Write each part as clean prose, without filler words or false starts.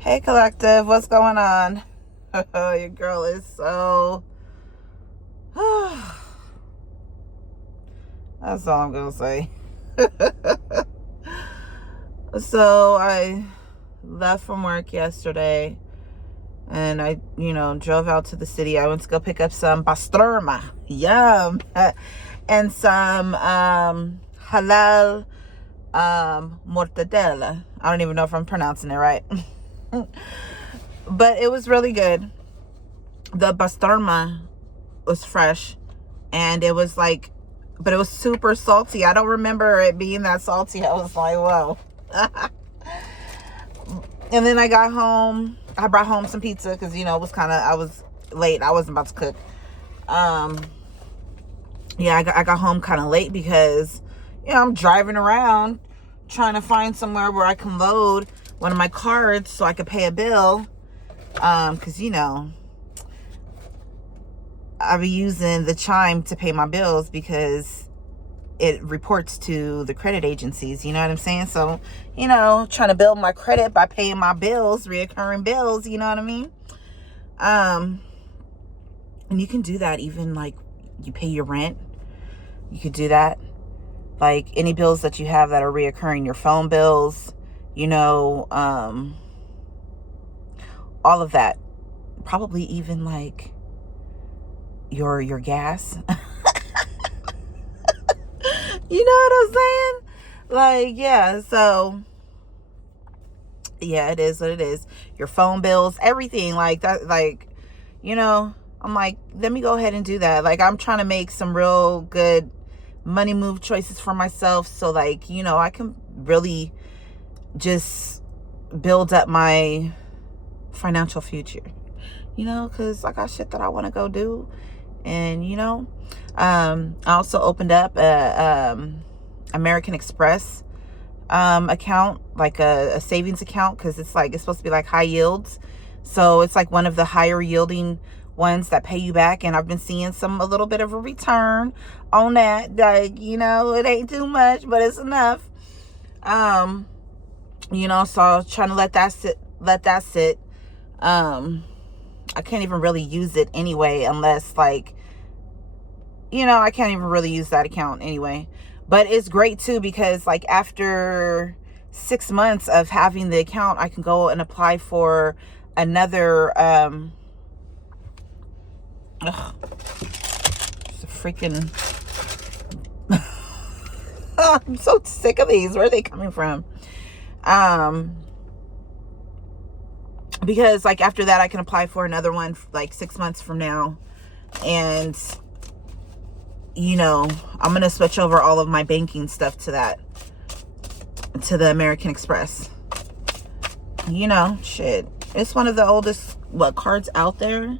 Hey collective, what's going on? Your girl is so that's all I'm gonna say. So I left from work yesterday and I drove out to the city. I went to go pick up some pastrama, yum, and some halal mortadella. I don't even know if I'm pronouncing it right. But it was really good. The pastrama was fresh, and it was like, but it was super salty. I don't remember it being that salty. I was like, whoa. And then I got home. I brought home some pizza because it was I was late. I wasn't about to cook. Yeah, I got home kind of late because I'm driving around trying to find somewhere where I can load one of my cards so I could pay a bill. Because I be using the Chime to pay my bills because it reports to the credit agencies. You know what I'm saying? So, trying to build my credit by paying my bills, reoccurring bills. You know what I mean? And you can do that even like you pay your rent. You could do that. Like any bills that you have that are reoccurring, your phone bills, all of that. Probably even like your gas. You know what I'm saying? Like, yeah, so yeah, it is what it is. Your phone bills, everything like that, like, I'm like, let me go ahead and do that. Like, I'm trying to make some real good money move choices for myself. So like, I can really just build up my financial future, because I got shit that I want to go do. And I also opened up a American Express account, like a savings account, because it's supposed to be like high yields. So it's like one of the higher yielding ones that pay you back, and I've been seeing a little bit of a return on that. Like, it ain't too much, but it's enough. So trying to let that sit. I can't even really use it anyway unless I can't even really use that account anyway. But it's great too because like after 6 months of having the account, I can go and apply for another it's a freaking I'm so sick of these. Where are they coming from? Because like after that I can apply for another one like 6 months from now. And I'm gonna switch over all of my banking stuff to the American Express. Shit, it's one of the oldest cards out there.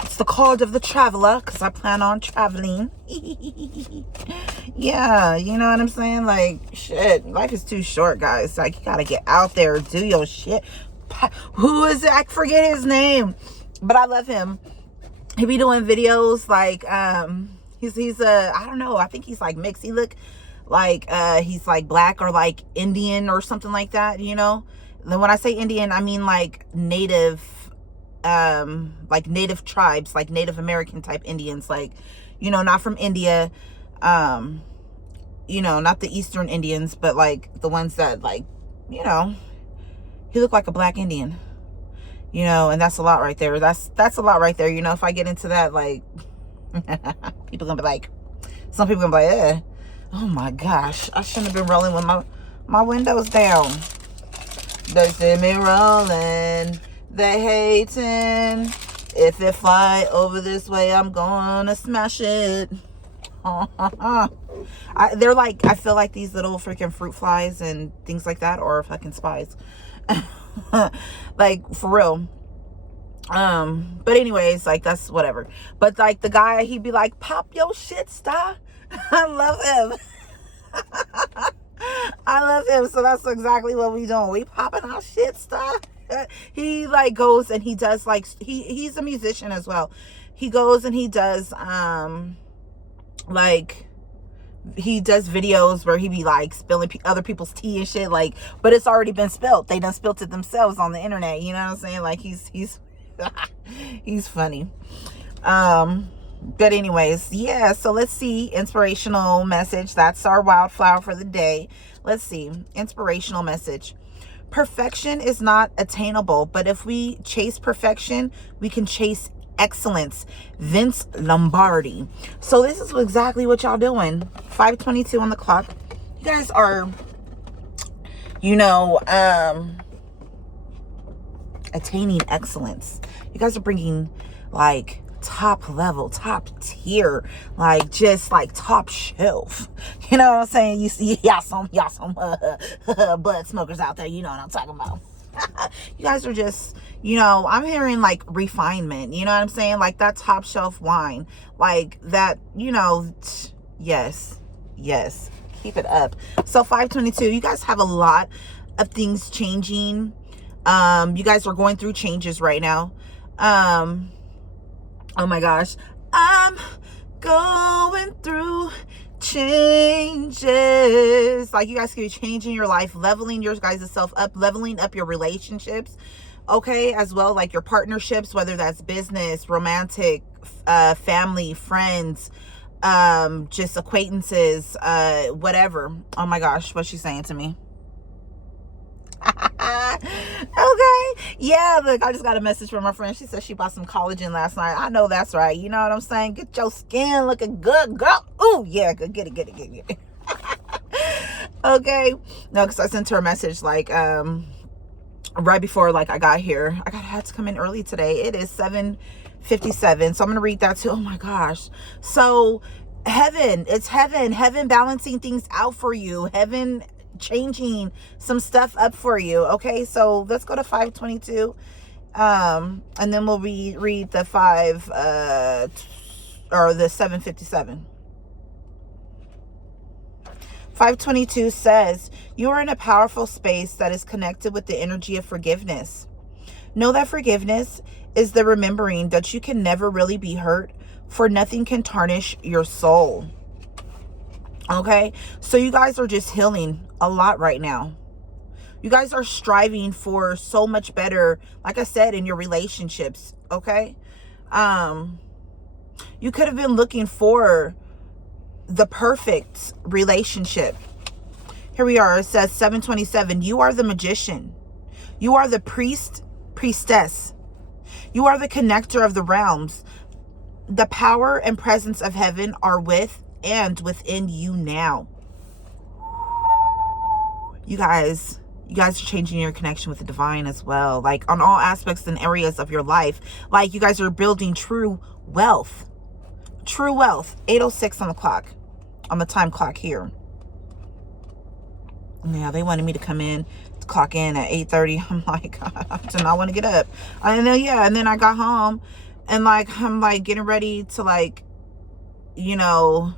It's the card of the traveler because I plan on traveling. Yeah, you know what I'm saying? Like, shit, life is too short, guys. Like, you gotta get out there, do your shit. Who is it? I forget his name, but I love him. He be doing videos like he's I don't know, I think he's like mixed. He look like he's like black or like Indian or something like that. Then when I say Indian, I mean like native tribes, like Native American type Indians, like not from India, not the Eastern Indians, but like the ones that like he looked like a black Indian, and that's a lot right there. That's a lot right there. If I get into that, like, people gonna be like, some people gonna be like, oh my gosh, I shouldn't have been rolling with my windows down. They see me rolling, they hating. If it fly over this way, I'm gonna smash it. They're like, I feel like these little freaking fruit flies and things like that are fucking spies. Like, for real. But anyways, like, that's whatever. But like the guy, he'd be like, pop your shit, star. I love him. I love him. So that's exactly what we doing. We popping our shit, star. He like goes and he does like, he's a musician as well. He goes and he does like he does videos where he be like spilling other people's tea and shit, like, but it's already been spilled. They done spilt it themselves on the internet. You know what I'm saying? Like, he's he's funny. But anyways, yeah, so let's see. Inspirational message. That's our wildflower for the day. Let's see. Inspirational message. Perfection is not attainable, but if we chase perfection, we can chase excellence. Vince Lombardi. So this is exactly what y'all doing. 5:22 on the clock. You guys are, you know, attaining excellence. You guys are bringing like top level, top tier, like just like top shelf. You know what I'm saying? You see, y'all some bud smokers out there. You know what I'm talking about. You guys are just, you know, I'm hearing like refinement. You know what I'm saying? Like that top shelf wine, like that. You know, yes. Keep it up. So 5:22. You guys have a lot of things changing. You guys are going through changes right now. Oh my gosh, I'm going through changes. Like, you guys could be changing your life, leveling your guys' self up, leveling up your relationships, okay, as well, like your partnerships, whether that's business, romantic, family, friends, just acquaintances, whatever. Oh my gosh, what's she saying to me? Okay, yeah, look, I just got a message from my friend. She said she bought some collagen last night. I know that's right. You know what I'm saying? Get your skin looking good, girl. Oh yeah, good. Get it. Okay, no, because I sent her a message like right before like I got here. I had to come in early today. It is 7:57, so I'm gonna read that too. Oh my gosh. So it's heaven balancing things out for you. Heaven changing some stuff up for you. Okay, so let's go to 5:22, and then we'll read the 7:57. 5:22 says, you are in a powerful space that is connected with the energy of forgiveness. Know that forgiveness is the remembering that you can never really be hurt, for nothing can tarnish your soul. Okay, so you guys are just healing a lot right now. You guys are striving for so much better, like I said, in your relationships. Okay, you could have been looking for the perfect relationship. Here we are. It says 7:27. You are the magician. You are the priestess. You are the connector of the realms. The power and presence of heaven are within you now. You guys are changing your connection with the divine as well, like on all aspects and areas of your life. Like, you guys are building true wealth. 8:06 on the clock, on the time clock here. Yeah, they wanted me to come in to clock in at 8:30. I'm like, I do not want to get up. And then I got home and like I'm like getting ready to, like, you know,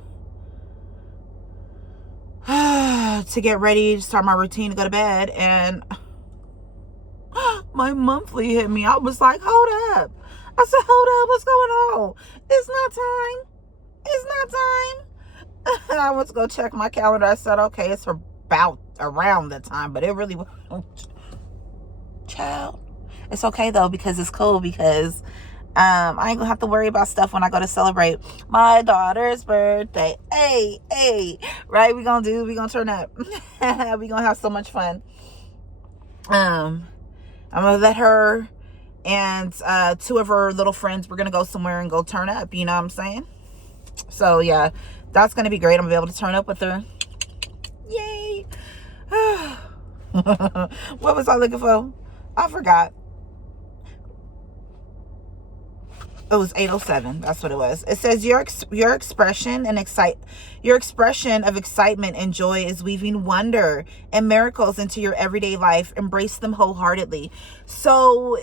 to get ready to start my routine to go to bed, and my monthly hit me. I was like, hold up. I said, hold up, what's going on? It's not time. I went to go check my calendar. I said, okay, it's about around the time, but it really was. Child, it's okay though, because it's cool, because I ain't gonna have to worry about stuff when I go to celebrate my daughter's birthday. Hey, right? We gonna turn up. We gonna have so much fun. I'm gonna let her and two of her little friends, we're gonna go somewhere and go turn up. You know what I'm saying? So yeah, that's gonna be great. I'm gonna be able to turn up with her. Yay! What was I looking for? I forgot. It was 8:07. That's what it was. It says your expression of excitement and joy is weaving wonder and miracles into your everyday life. Embrace them wholeheartedly. So,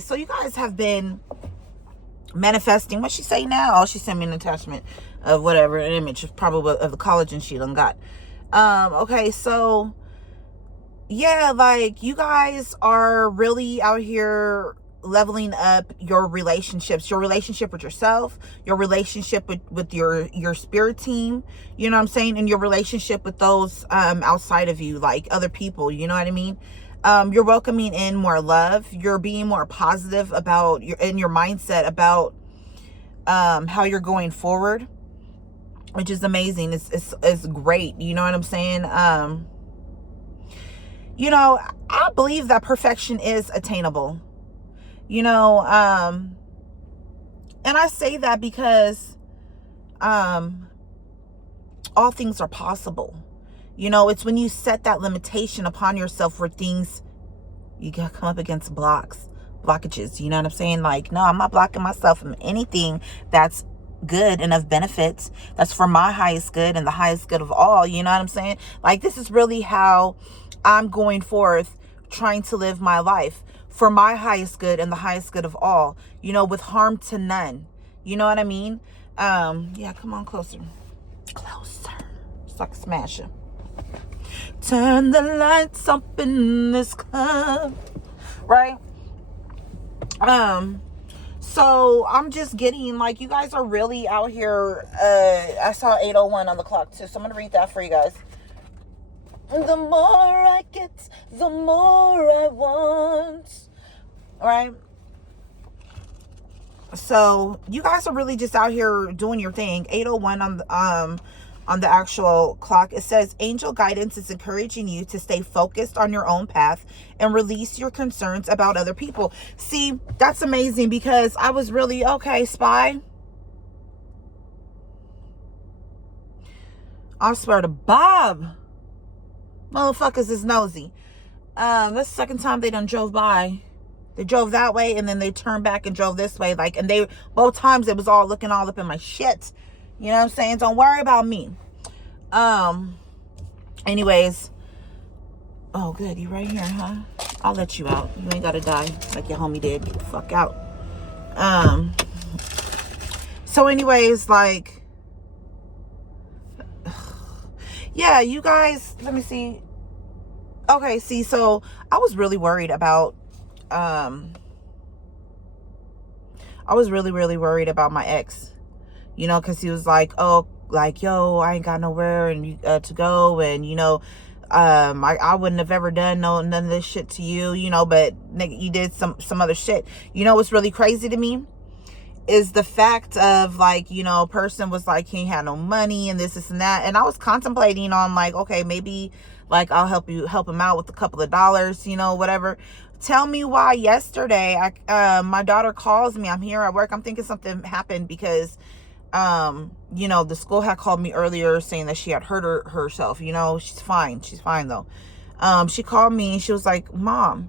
so you guys have been manifesting. What's she say now? Oh, she sent me an attachment of whatever, an image probably of the collagen she done got. Okay, so yeah, like, you guys are really out here leveling up your relationships, your relationship with yourself, your relationship with your spirit team, you know what I'm saying, and your relationship with those outside of you, like other people, you know what I mean. You're welcoming in more love. You're being more positive about your mindset about how you're going forward, which is amazing. It's great, you know what I'm saying. You know, I believe that perfection is attainable, you know, and I say that because all things are possible. You know, it's when you set that limitation upon yourself where things, you gotta come up against blockages, you know what I'm saying? Like, no, I'm not blocking myself from anything that's good and of benefits, that's for my highest good and the highest good of all, you know what I'm saying? Like, this is really how I'm going forth, trying to live my life for my highest good and the highest good of all, you know, with harm to none, you know what I mean? Yeah, come on closer so I can smash you. Turn the lights up in this club, right? So I'm just getting, like, you guys are really out here. I saw 8:01 on the clock too, so I'm gonna read that for you guys. The more I get, the more I want. All right. So you guys are really just out here doing your thing. 8:01 on the actual clock. It says angel guidance is encouraging you to stay focused on your own path and release your concerns about other people. See, that's amazing, because I was really, okay, spy, I swear to Bob, motherfuckers is nosy. That's the second time they done drove by. They drove that way and then they turned back and drove this way. Like, and they, both times it was all looking all up in my shit. You know what I'm saying? Don't worry about me. Anyways. Oh, good. You right here, huh? I'll let you out. You ain't gotta die like your homie did. Get the fuck out. So anyways, like, yeah, you guys, let me see. Okay, see, so I was really worried about, I was really worried about my ex, you know, because he was like, oh, like, yo, I ain't got nowhere and to go, and, you know, I wouldn't have ever done none of this shit to you, you know, but nigga, you did some other shit. You know what's really crazy to me is the fact of, like, you know, a person was like, he had no money and this and that, and I was contemplating on, like, okay, maybe, like, I'll help him out with a couple of dollars, you know, whatever. Tell me why yesterday my daughter calls me. I'm here at work. I'm thinking something happened because you know, the school had called me earlier saying that she had hurt herself. You know, she's fine though. She called me and she was like, Mom,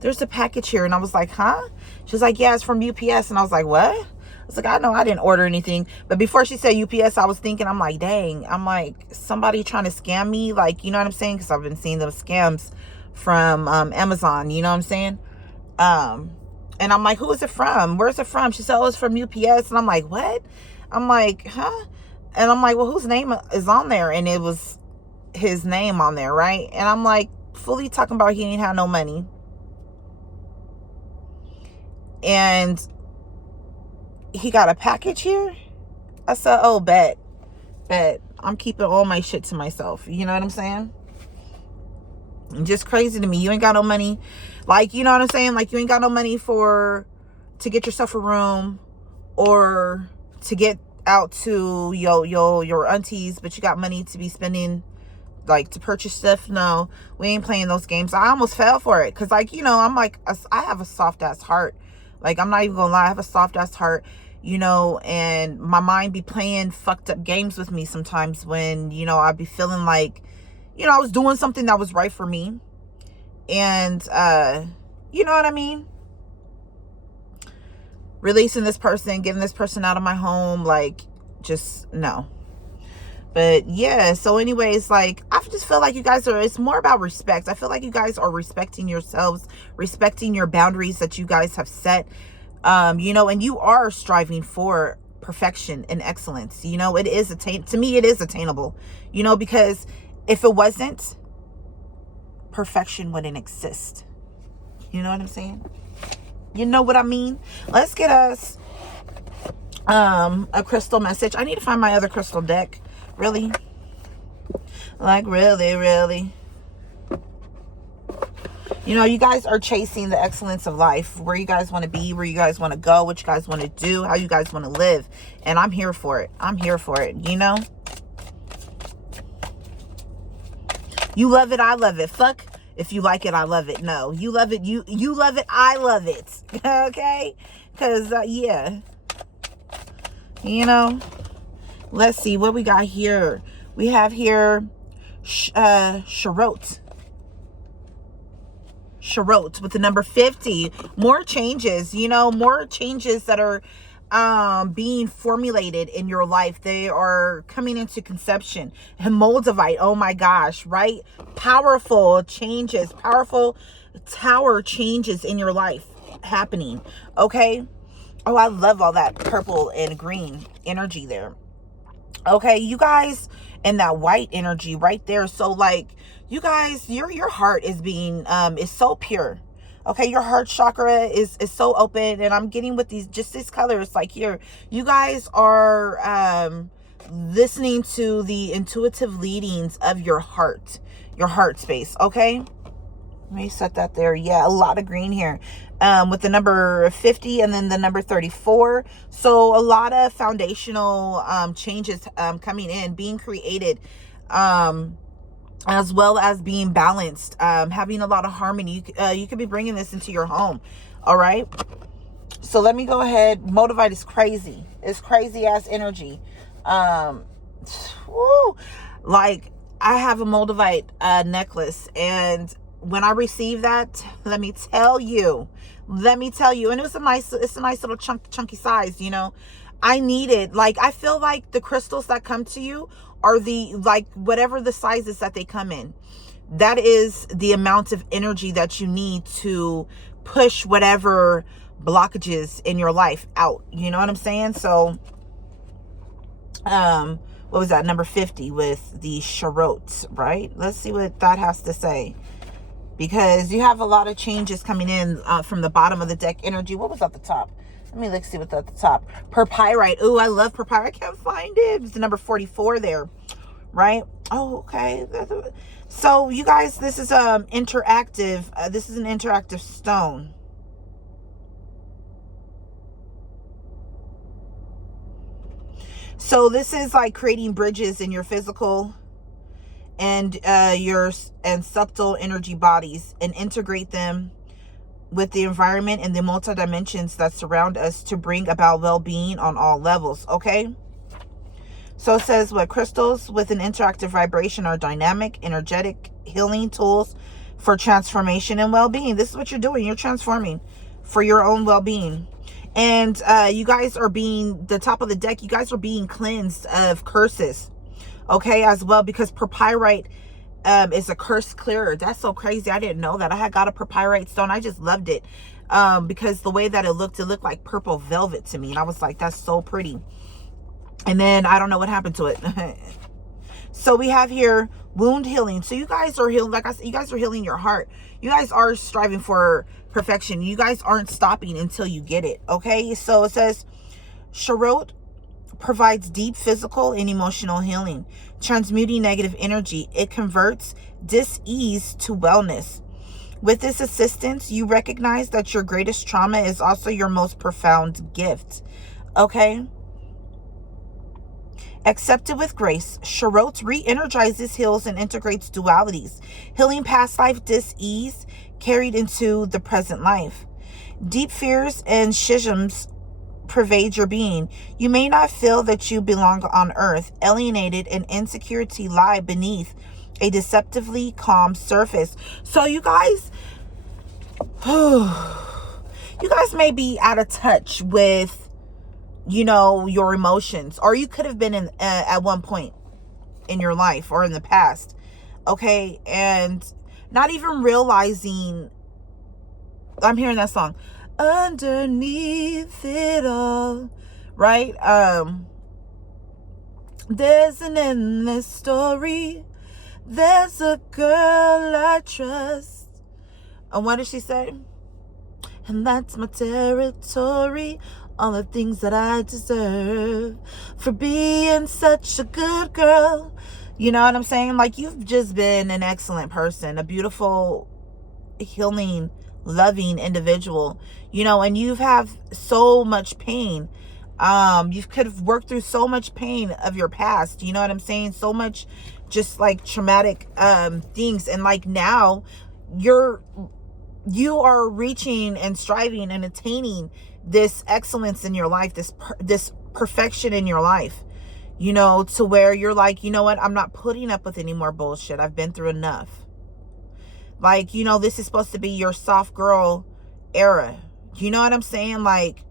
there's a package here. And I was like, huh? She was like, yeah, it's from UPS. And I was like, what? I was like, I know I didn't order anything. But before she said UPS, I was thinking, I'm like, dang, I'm like, somebody trying to scam me, like, you know what I'm saying? Because I've been seeing those scams from Amazon, you know what I'm saying? And I'm like, who is it from? Where's it from? She said, oh, it's from UPS. And I'm like, what? I'm like, huh? And I'm like, well, whose name is on there? And it was his name on there, right? And I'm like, fully talking about he ain't had no money. And he got a package here. I said, oh, bet. I'm keeping all my shit to myself. You know what I'm saying? Just crazy to me. You ain't got no money. Like, you know what I'm saying? Like, you ain't got no money to get yourself a room or to get out to your aunties, but you got money to be spending, like, to purchase stuff. No, we ain't playing those games. I almost fell for it. Cause, like, you know, I'm like, I have a soft ass heart. Like, I'm not even gonna lie. I have a soft ass heart, you know, and my mind be playing fucked up games with me sometimes when, you know, I'd be feeling like, you know, I was doing something that was right for me. And, you know what I mean? Releasing this person, getting this person out of my home, like, just no. But yeah, so anyways, like, I just feel like you guys it's more about respect. I feel like you guys are respecting yourselves, respecting your boundaries that you guys have set, you know, and you are striving for perfection and excellence. You know, it is to me, it is attainable, you know, because if it wasn't, perfection wouldn't exist. You know what I'm saying? You know what I mean? Let's get us a crystal message. I need to find my other crystal deck. Really? Like, really. You know, you guys are chasing the excellence of life, where you guys want to be, where you guys want to go, what you guys want to do, how you guys want to live. And I'm here for it. I'm here for it, you know? You love it, I love it. Fuck if you like it, I love it. No, you love it, you love it, I love it. Okay? Because, yeah. You know? Let's see what we got here. We have here Charot with the number 50. More changes, you know, more changes that are being formulated in your life. They are coming into conception. And Moldavite, oh my gosh, right? Powerful changes, powerful tower changes in your life happening. Okay? Oh, I love all that purple and green energy there. Okay, you guys, and that white energy right there. So like, you guys, your heart is being is so pure. Okay, your heart chakra is so open, and I'm getting with these colors like here. You guys are listening to the intuitive leadings of your heart space. Okay, let me set that there. Yeah, a lot of green here. With the number 50 and then the number 34. So a lot of foundational changes coming in, being created, as well as being balanced, having a lot of harmony. You could be bringing this into your home. All right. So let me go ahead. Moldavite is crazy. It's crazy ass energy. Woo, like I have a Moldavite necklace, and when I received that, let me tell you, and it's a nice little chunky size, you know. I needed, like, I feel like the crystals that come to you are like whatever the sizes that they come in, that is the amount of energy that you need to push whatever blockages in your life out. You know what I'm saying? So, what was that? Number 50 with the Charot, right? Let's see what that has to say. Because you have a lot of changes coming in from the bottom of the deck energy. What was at the top? Let me see what's at the top. Purpyrite. Ooh, I love purpyrite. I can't find it. It's the number 44 there, right? Oh, okay. So you guys, this is interactive. This is an interactive stone. So this is like creating bridges in your physical and your subtle energy bodies, and integrate them with the environment and the multi-dimensions that surround us to bring about well-being on all levels. Okay, so it says what crystals with an interactive vibration are dynamic, energetic healing tools for transformation and well-being. This is what you're doing. You're transforming for your own well-being. And you guys are being, the top of the deck, you guys are being cleansed of curses. Okay, as well, because purpyrite is a curse clearer. That's so crazy. I didn't know that. I had got a purpyrite stone. I just loved it because the way that it looked like purple velvet to me. And I was like, that's so pretty. And then I don't know what happened to it. So we have here wound healing. So you guys are healing. Like I said, you guys are healing your heart. You guys are striving for perfection. You guys aren't stopping until you get it. Okay, so it says Charot provides deep physical and emotional healing, transmuting negative energy. It converts dis-ease to wellness. With this assistance, you recognize that your greatest trauma is also your most profound gift. Okay? Accepted with grace, Charot re-energizes, heals, and integrates dualities, healing past life dis-ease carried into the present life. Deep fears and schisms pervade your being. You may not feel that you belong on earth. Alienated and insecurity lie beneath a deceptively calm surface. So you guys, you guys may be out of touch with, you know, your emotions, or you could have been in at one point in your life or in the past. Okay, and not even realizing. I'm hearing that song. Underneath it all, right? There's an endless story. There's a girl I trust. And what did she say? and that's my territory. All the things that I deserve for being such a good girl. You know what I'm saying? Like, you've just been an excellent person, a beautiful, healing, loving individual, you know, and you've have so much pain. You could have worked through so much pain of your past, you know what I'm saying? So much just like traumatic things, and like now you are reaching and striving and attaining this excellence in your life, this perfection in your life, you know, to where you're like, you know what, I'm not putting up with any more bullshit. I've been through enough. Like, you know, this is supposed to be your soft girl era. You know what I'm saying? Like,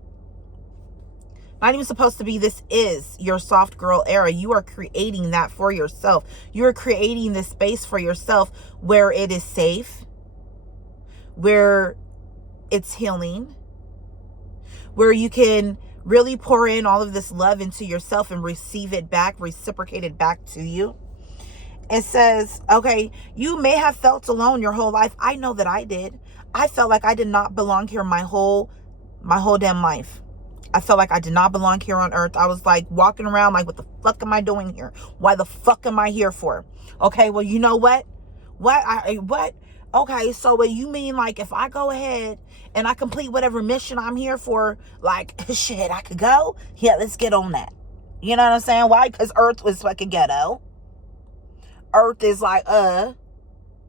not even supposed to be, this is your soft girl era. You are creating that for yourself. You are creating this space for yourself where it is safe, where it's healing, where you can really pour in all of this love into yourself and receive it back, reciprocate it back to you. It says, okay, you may have felt alone your whole life. I know that I did. I felt like I did not belong here my whole damn life. I felt like I did not belong here on earth. I was like walking around like, what the fuck am I doing here? Why the fuck am I here for? Okay, well, you know what? What? Okay, so what you mean, like, if I go ahead and I complete whatever mission I'm here for, like, shit, I could go? Yeah, let's get on that. You know what I'm saying? Why? Because earth was fucking ghetto. Earth is like,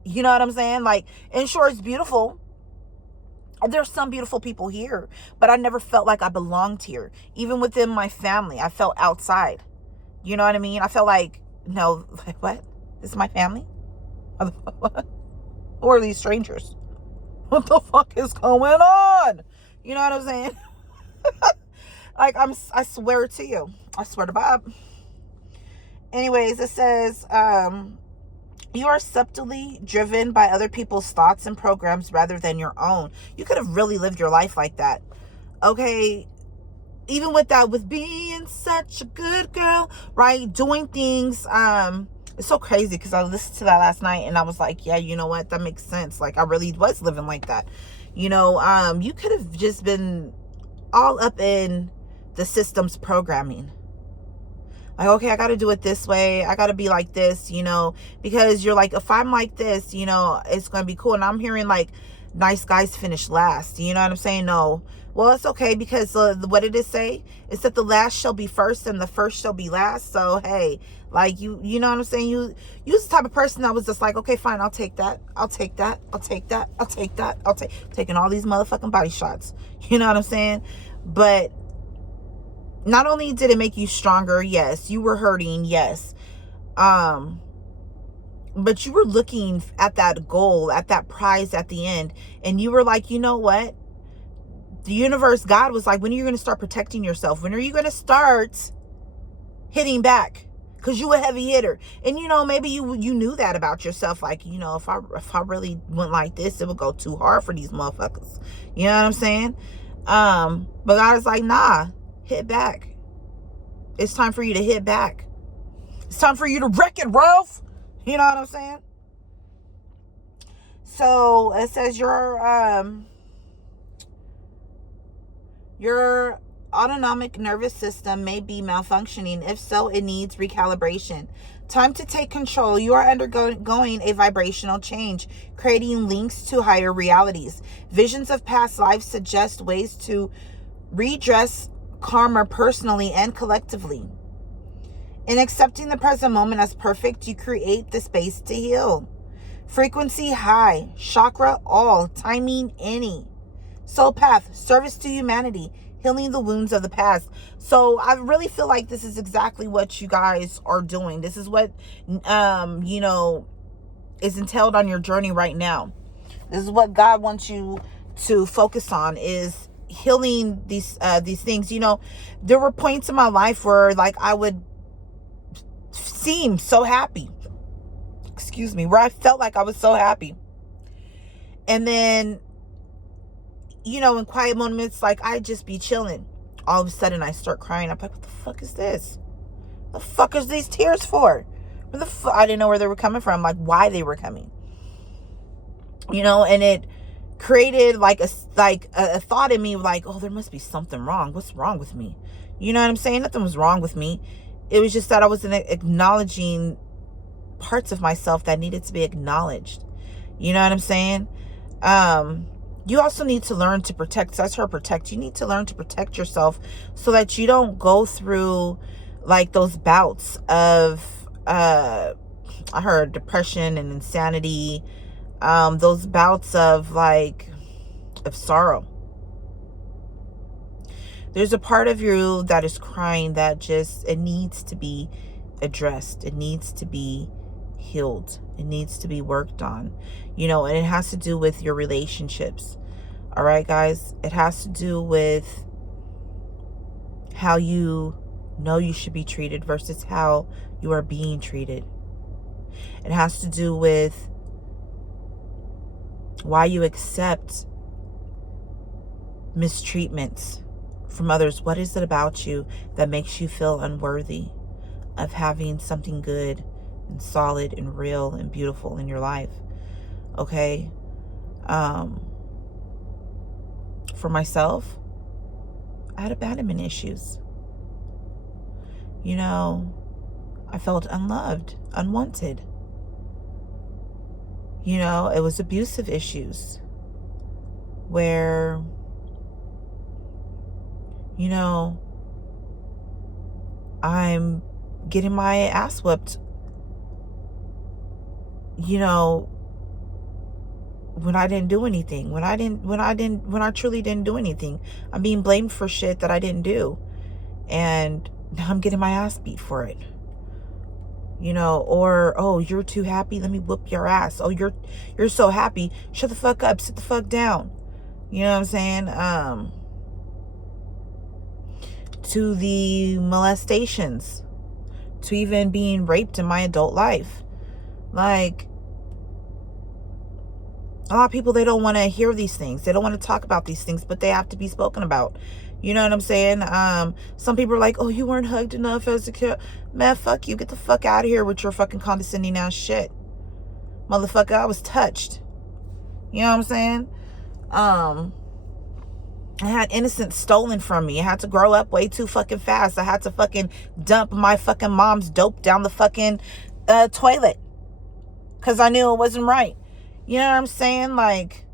you know what I'm saying? Like, and sure, it's beautiful. There's some beautiful people here, but I never felt like I belonged here. Even within my family, I felt outside. You know what I mean? I felt like, no, like, what? This is my family? Who are these strangers? What the fuck is going on? You know what I'm saying? Like, I swear to you. I swear to Bob. Anyways, it says, you are subtly driven by other people's thoughts and programs rather than your own. You could have really lived your life like that. Okay, even with that, with being such a good girl, right? Doing things, it's so crazy because I listened to that last night and I was like, yeah, you know what? That makes sense. Like, I really was living like that. You know, you could have just been all up in the system's programming. Like, okay, I got to do it this way. I got to be like this, you know, because you're like, if I'm like this, you know, it's going to be cool. And I'm hearing like nice guys finish last. You know what I'm saying? No. Well, it's okay because what did it say? It's that the last shall be first and the first shall be last. So, hey, like you know what I'm saying? You was the type of person that was just like, okay, fine, I'll take that. I'll take that. I'll take that. I'll take that. Taking all these motherfucking body shots. You know what I'm saying? But not only did it make you stronger, yes, you were hurting, yes. But you were looking at that goal, at that prize at the end. And you were like, you know what? The universe, God was like, when are you going to start protecting yourself? When are you going to start hitting back? Because you a heavy hitter. And, you know, maybe you knew that about yourself. Like, you know, if I really went like this, it would go too hard for these motherfuckers. You know what I'm saying? But God is like, nah. Hit back. It's time for you to hit back. It's time for you to wreck it, Ralph. You know what I'm saying? So it says your autonomic nervous system may be malfunctioning. If so, it needs recalibration. Time to take control. You are undergoing a vibrational change, creating links to higher realities. Visions of past lives suggest ways to redress karma personally and collectively. In accepting the present moment as perfect, you create the space to heal. Frequency high, chakra all, timing any. Soul path, service to humanity, healing the wounds of the past. So I really feel like this is exactly what you guys are doing. This is what, you know, is entailed on your journey right now. This is what God wants you to focus on, is healing these things. You know, there were points in my life where like I would seem so happy, where I felt like I was so happy, and then, you know, in quiet moments, like I'd just be chilling, all of a sudden I start crying. I'm like, what the fuck is this? The fuck is these tears for? I didn't know where they were coming from, like why they were coming, you know. And created like a thought in me like, oh, there must be something wrong. What's wrong with me? You know what I'm saying? Nothing was wrong with me. It was just that I wasn't acknowledging parts of myself that needed to be acknowledged. You know what I'm saying? You also need to learn to protect. That's her protect. You need to learn to protect yourself so that you don't go through like those bouts of I heard depression and insanity, those bouts of sorrow. There's a part of you that is crying that just, it needs to be addressed. It needs to be healed. It needs to be worked on, you know, and it has to do with your relationships. All right, guys, it has to do with how you know you should be treated versus how you are being treated. It has to do with why you accept mistreatments from others. What is it about you that makes you feel unworthy of having something good and solid and real and beautiful in your life? Okay. For myself, I had abandonment issues. You know, I felt unloved, unwanted. You know, it was abusive issues where, you know, I'm getting my ass whipped, you know, when I didn't do anything, when I truly didn't do anything. I'm being blamed for shit that I didn't do. And now I'm getting my ass beat for it. You know, or, oh, you're too happy, let me whoop your ass. Oh, you're so happy, shut the fuck up, sit the fuck down. You know what I'm saying? To the molestations, to even being raped in my adult life. Like, a lot of people, they don't want to hear these things. They don't want to talk about these things, but they have to be spoken about. You know what I'm saying? Some people are like, oh, you weren't hugged enough as a kid. Man, fuck you. Get the fuck out of here with your fucking condescending ass shit. Motherfucker, I was touched. You know what I'm saying? I had innocence stolen from me. I had to grow up way too fucking fast. I had to fucking dump my fucking mom's dope down the fucking toilet. Because I knew it wasn't right. You know what I'm saying? Like,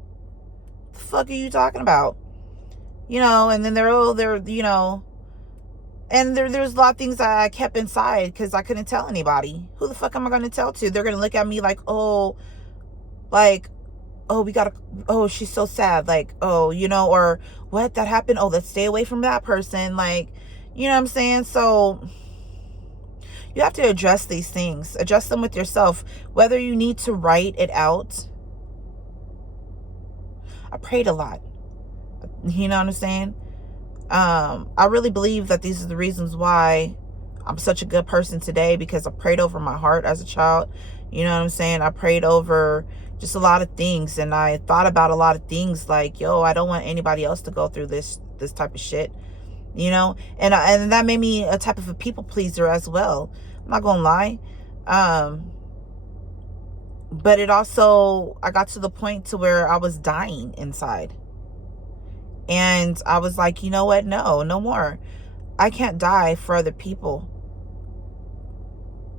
the fuck are you talking about? You know, and then they're you know, and there's a lot of things I kept inside because I couldn't tell anybody. Who the fuck am I going to tell to? They're going to look at me like, oh, oh, she's so sad. Like, oh, you know, or what, that happened? Oh, let's stay away from that person. Like, you know what I'm saying? So you have to address these things. Address them with yourself. Whether you need to write it out. I prayed a lot. You know what I'm saying? I really believe that these are the reasons why I'm such a good person today, because I prayed over my heart as a child. You know what I'm saying? I prayed over just a lot of things, and I thought about a lot of things like, yo, I don't want anybody else to go through this type of shit, you know? And that made me a type of a people pleaser as well. I'm not gonna lie. But it also, I got to the point to where I was dying inside. And I was like, you know what? No more. I can't die for other people.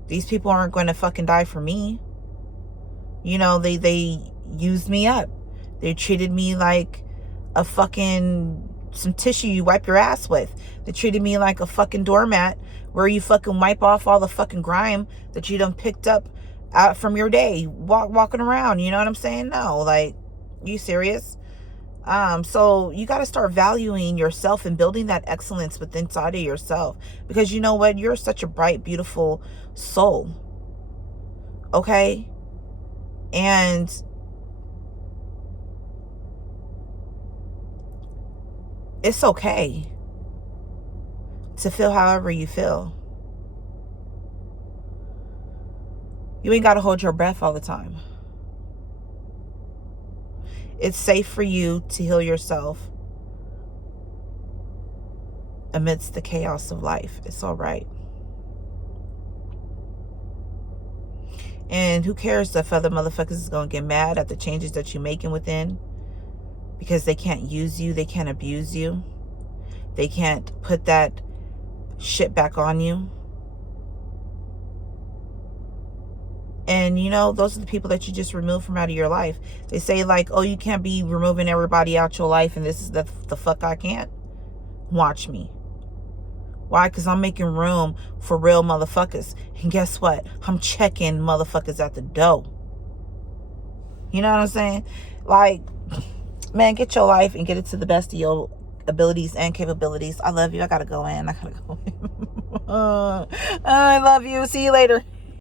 These people aren't going to fucking die for me. You know, they used me up. They treated me like a fucking, some tissue you wipe your ass with. They treated me like a fucking doormat where you fucking wipe off all the fucking grime that you done picked up out from your day walking around. You know what I'm saying? No, like, you serious? So you got to start valuing yourself and building that excellence within inside of yourself, because you know what? You're such a bright, beautiful soul. Okay. And it's okay to feel however you feel. You ain't got to hold your breath all the time. It's safe for you to heal yourself amidst the chaos of life. It's all right. And who cares if other motherfuckers is going to get mad at the changes that you're making within? because they can't use you. They can't abuse you. They can't put that shit back on you. And, you know, those are the people that you just remove from out of your life. They say, like, oh, you can't be removing everybody out your life, and this is the fuck I can't. Watch me. Why? Because I'm making room for real motherfuckers. And guess what? I'm checking motherfuckers at the door. You know what I'm saying? Like, man, get your life and get it to the best of your abilities and capabilities. I love you. I gotta go in. I love you. See you later.